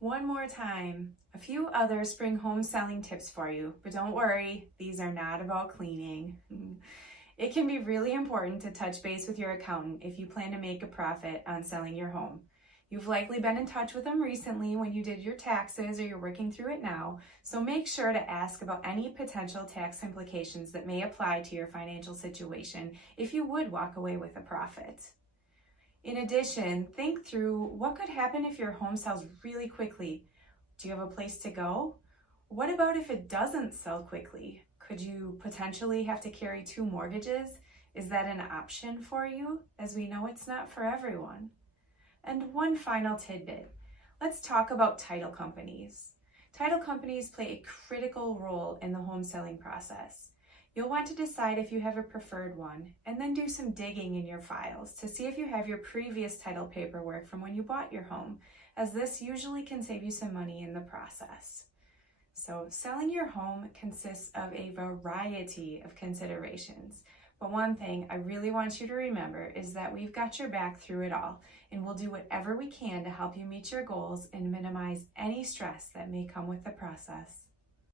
One more time, a few other spring home selling tips for you, but don't worry, these are not about cleaning. It can be really important to touch base with your accountant if you plan to make a profit on selling your home. You've likely been in touch with them recently when you did your taxes or you're working through it now, so make sure to ask about any potential tax implications that may apply to your financial situation if you would walk away with a profit. In addition, think through what could happen if your home sells really quickly. Do you have a place to go? What about if it doesn't sell quickly? Could you potentially have to carry 2 mortgages? Is that an option for you? As we know, it's not for everyone. And one final tidbit. Let's talk about title companies. Title companies play a critical role in the home selling process. You'll want to decide if you have a preferred one, and then do some digging in your files to see if you have your previous title paperwork from when you bought your home, as this usually can save you some money in the process. So selling your home consists of a variety of considerations, but one thing I really want you to remember is that we've got your back through it all, and we'll do whatever we can to help you meet your goals and minimize any stress that may come with the process.